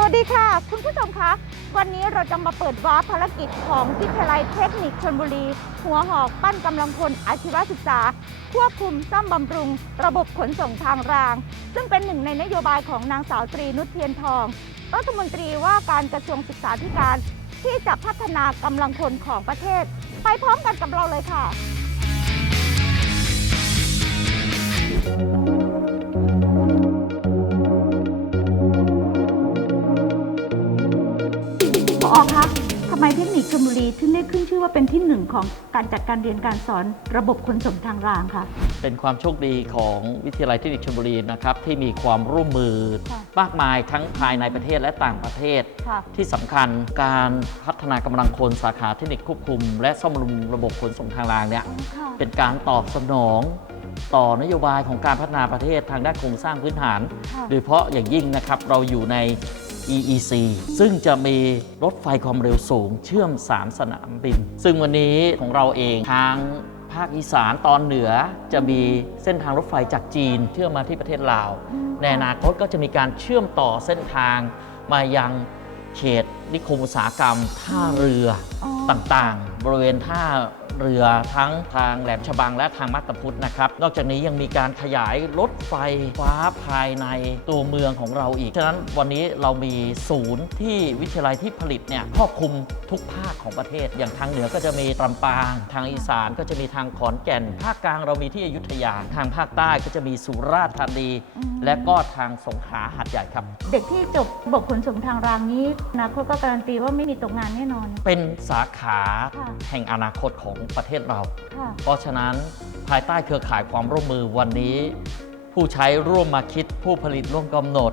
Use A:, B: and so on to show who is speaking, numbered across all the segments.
A: สวัสดีค่ะ คุณผู้ชมคะวันนี้เราจะมาเปิดวาร์ปภารกิจของวิทยาลัยเทคนิคชลบุรี หัวหอกปั้นกำลังพลอาชีวศึกษา ควบคุมซ่อมบำรุง ระบบขนส่งทางราง ซึ่งเป็นหนึ่งในนโยบายของนางสาวตรีนุชเทียนทองรัฐมนตรีว่าการกระทรวงศึกษาธิการ ที่จะพัฒนากำลังพลของประเทศ ไปพร้อมกันกับเราเลยค่ะ ถึงได้ขึ้นชื่อว่าเป็นที่หนึ่งของการจัดการเรียนการสอนระบบขนส่งทางรางคะ
B: เป็นความโชคดีของวิทยาลัยเทคนิคชลบุรีนะครับที่มีความร่วมมือ
A: ค่ะ
B: มากมายทั้งภายในประเทศและต่างประเทศ
A: ค่ะ
B: ที่สำคัญการพัฒนากำลังคนสาขาเทคนิคควบคุม และซ่อมบำรุงระบบขนส่งทางรางเนี่ย
A: ค่ะ
B: เป็นการตอบสนองต่อนโยบายของการพัฒนาประเทศทางด้านโครงสร้างพื้นฐาน
A: ค่ะ
B: โดยเฉพาะอย่างยิ่งนะครับเราอยู่ใน EEC ซึ่งจะมีรถไฟความเร็วสูงเชื่อม 3 สนามบิน ซึ่งวันนี้ของเราเองทางภาคอีสานตอนเหนือจะมีเส้นทางรถไฟจากจีนเชื่อมมาที่ประเทศลาว ในอนาคตก็จะมีการเชื่อมต่อเส้นทางมายังเขตนิคมอุตสาหกรรมท่าเรือต่างๆ บริเวณท่า เรือทั้งทางแหลมฉบังและทางมัตตพุทธนะครับ นอกจากนี้ยังมีการขยายรถไฟฟ้าภายในตัวเมืองของเราอีก ฉะนั้นวันนี้เรามีศูนย์ที่วิทยาลัยที่ผลิตเนี่ยครอบคลุมทุกภาคของประเทศ อย่างทางเหนือก็จะมีลำปาง ทางอีสานก็จะมีทางขอนแก่น ภาคกลางเรามีที่อยุธยา ทางภาคใต้ก็จะมีสุราษฎร์ธานี
A: อืม
B: และก็ทางสงขลาหัดใหญ่ครับ
A: เด็กที่จบระบบขนส่งทางรางนี้อนาคตก็การันตีว่าไม่มีตกงานแน่นอน
B: เป็นสาขา
A: ค่ะ
B: แห่งอนาคตของประเทศเรา
A: ค่ะ
B: เพราะฉะนั้นภายใต้เครือข่ายความร่วมมือวันนี้ ผู้ใช้ร่วมมาคิดผู้ผลิตร่วมกำหนด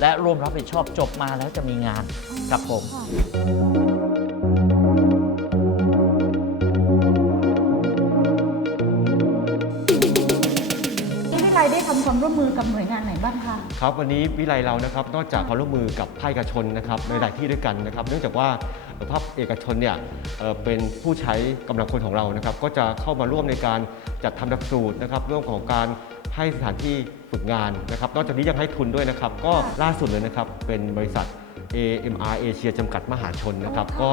B: และร่วมรับผิดชอบจบมาแล้วจะมีงานครับผม
A: ค่ะวิทยาลัยได้ทำความร่วมมือกับหน่วยงานไหนบ้างคะ
C: ครับวันนี้วิไลเรานะครับนอกจากความร่วมมือกับภาคเอกชนนะครับในหลายที่ด้วยกันนะครับ เนื่องจากว่าเอ่อ ภาคเอกชนเนี่ยเเป็นผู้ใช้กำลังคนของเรานะครับ ก็จะเข้ามาร่วมในการจัดทำหลักสูตรนะครับเรื่องของการให้สถานที่ฝึกงานนะครับ นอกจากนี้ยังให้ทุนด้วยนะครับ ก็ล่าสุดเลยนะครับเป็นบริษัท AMR Asia จำกัดมหาชนนะครับ ก็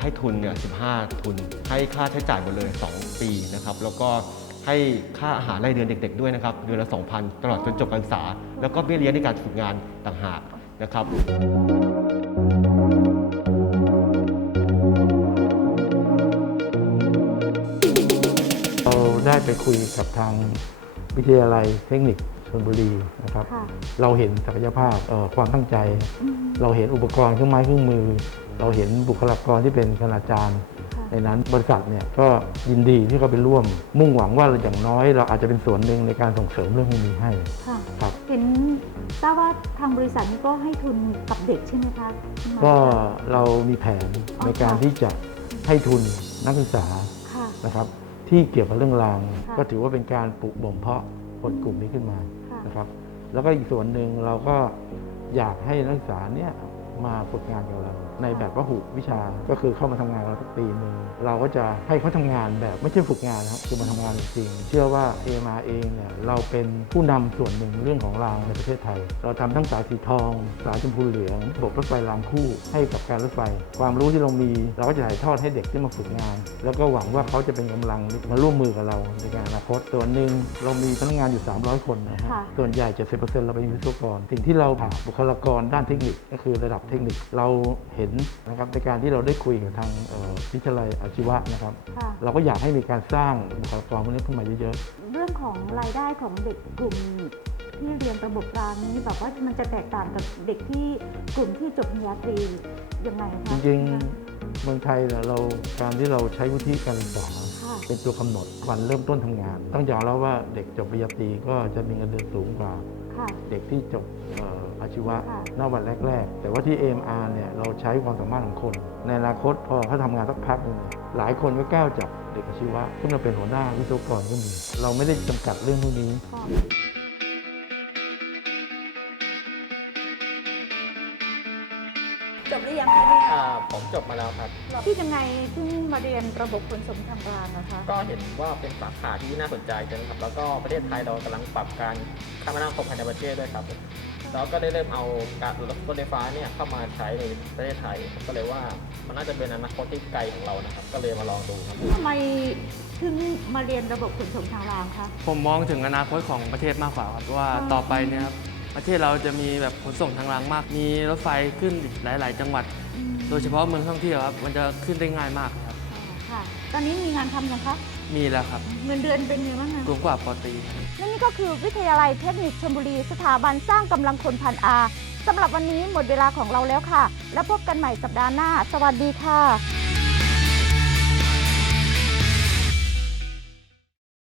C: ให้ทุนเนี่ย15 ทุน ให้ค่าใช้จ่ายหมดเลย 2 ปีนะครับ แล้วก็ให้ค่าอาหารรายเดือนเด็ก ๆ ด้วยนะครับ เดือนละ 2,000 ตลอดจนจบการศึกษา แล้วก็เบี้ยเลี้ยงในการฝึกงานต่างหากนะครับ
D: ได้ไปคุยกับทางวิทยาลัยเทคนิคชลบุรีนะครับ
A: ค่ะ
D: เราเห็นศักยภาพเอ่อความตั้งใจ
A: อืม
D: เราเห็นอุปกรณ์เครื่องไม้เครื่องมือ เราเห็นบุคลากรที่เป็นคณาจารย์
A: ค่ะ
D: ในนั้นบริษัทเนี่ยก็ยินดีที่เขาไปร่วม มุ่งหวังว่าอย่างน้อย เราอาจจะเป็นส่วนหนึ่งในการส่งเสริมเรื่องพวกนี้ให้
A: ค่ะ
D: ครับ
A: เห็นทราบว่าทางบริษัทนี้ก็ให้ทุนกับเด็กใช่ไหมคะคุณหมอ
D: ก็เรามีแผนในการที่จะให้ทุนนักศึกษา
A: ค่ะ
D: นะครับ ที่เกี่ยวกับเรื่องราง
A: ค่ะ
D: ก็ถือว่าเป็นการปลูกบ่มเพาะคนกลุ่มนี้ขึ้นมา
A: ค่ะ
D: นะครับ แล้วก็อีกส่วนหนึ่งเราก็อยากให้นักศึกษาเนี่ย มาฝึกงานกับเรา ในแบบว่าหุวิชาก็คือเข้ามาทำงานกับเราสักปีหนึ่งเราก็จะให้เขาทำงานแบบไม่ใช่ฝึกงานนะครับคือมาทำงานจริงๆเชื่อว่า AMR เองเนี่ยเราเป็นผู้นำส่วนหนึ่งเรื่องของรางในประเทศไทย เราทำทั้งสายสีทอง สายชมพูเหลืองระบบรถไฟรางคู่ ให้กับการรถไฟ ความรู้ที่เรามี เราก็จะถ่ายทอดให้เด็กที่มาฝึกงาน แล้วก็หวังว่าเขาจะเป็นกำลังมาร่วมมือกับเราในการอนาคตส่วนหนึ่งเรามีพนักงานอยู่ 300 คนนะฮะ
A: ค่ะ
D: ส่วนใหญ่ 70%เราเป็นวิศวกร สิ่งที่เราผ่าบุคลากรด้านเทคนิคก็คือระดับเทคนิคเราเห็นนะครับในการที่เราได้คุยกับทางเอ่อวิทยาลัยอาชีวะนะครับ
A: ค่ะ
D: เราก็อยากให้มีการสร้างบุคลากรพวกนี้ขึ้นมาเยอะ
A: เรื่องของรายได้ของเด็กกลุ่มที่เรียนระบบรางนี้แบบว่ามันจะแตกต่างกับเด็กที่กลุ่มที่จบปริญญาตรียังไง
D: ๆ
A: คะ
D: จริงๆเมืองไทยเนี่ยเราการที่เราใช้วุฒิการศึกษา
A: ค่ะ
D: เป็นตัวกำหนดวันเริ่มต้นทำงาน ต้องยอมรับว่าเด็กจบปริญญาตรีก็จะมีเงินเดือนสูงกว่า
A: ค่ะ
D: เด็กที่จบเอ่อ อาชีวะ
A: ค่ะ
D: ณวันแรก ๆ แต่ว่าที่ AMR เนี่ยเราใช้ความสามารถของคน ในอนาคตพอเขาทำงานสักพักหนึงเนี่ยหลายคนก็ก้าวจากเด็กอาชีวะขึ้นมาเป็นหัวหน้าวิศวกรก็มี เราไม่ได้จำกัดเรื่องพวกนี้
A: จบหรือยังคะเนี่ย
E: อ่าผมจบมาแล้วครับ
A: พี่ยังไงถึงมาเรียนระบบขนส่งทางรางนะคะ
E: ก็เห็นว่าเป็นสาขาที่น่าสนใจจังครับ แล้วก็ประเทศไทยเรากำลังปรับการคมนาคมภายในประเทศด้วยครับ แล้วก็ได้เริ่มเอาการรถไฟฟ้าเนี่ยเข้ามาใช้ในประเทศไทย ก็เลยว่ามันน่าจะเป็นอนาคตที่ไกลของเรานะครับ ก็เลยมาลองดูครับ
A: ทำไมถึงมาเรียนระบบขนส่งทางรางคะ
F: ผมมองถึงอนาคตของประเทศมากกว่าครับว่า
A: อ๋อ
F: ต่อไปเนี่ยครับ ประเทศเราจะมีแบบขนส่งทางรางมาก มีรถไฟขึ้นอีกหลาย ๆ จังหวัด
A: อืม
F: โดยเฉพาะเมืองท่องเที่ยวครับ มันจะขึ้นได้ง่ายมากครับ
A: ค่ะ ตอนนี้มีงานทำยังคะ
F: มีแล้วครับ
A: เงินเดือนเป็นไงบ้างคะ
F: สูงกว่าปอตรี
A: และนี่ก็คือวิทยาลัยเทคนิคชลบุรี สถาบันสร้างกำลังคนพันอาสำหรับวันนี้หมดเวลาของเราแล้วค่ะ แล้วพบกันใหม่สัปดาห์หน้า สวัสดีค่ะ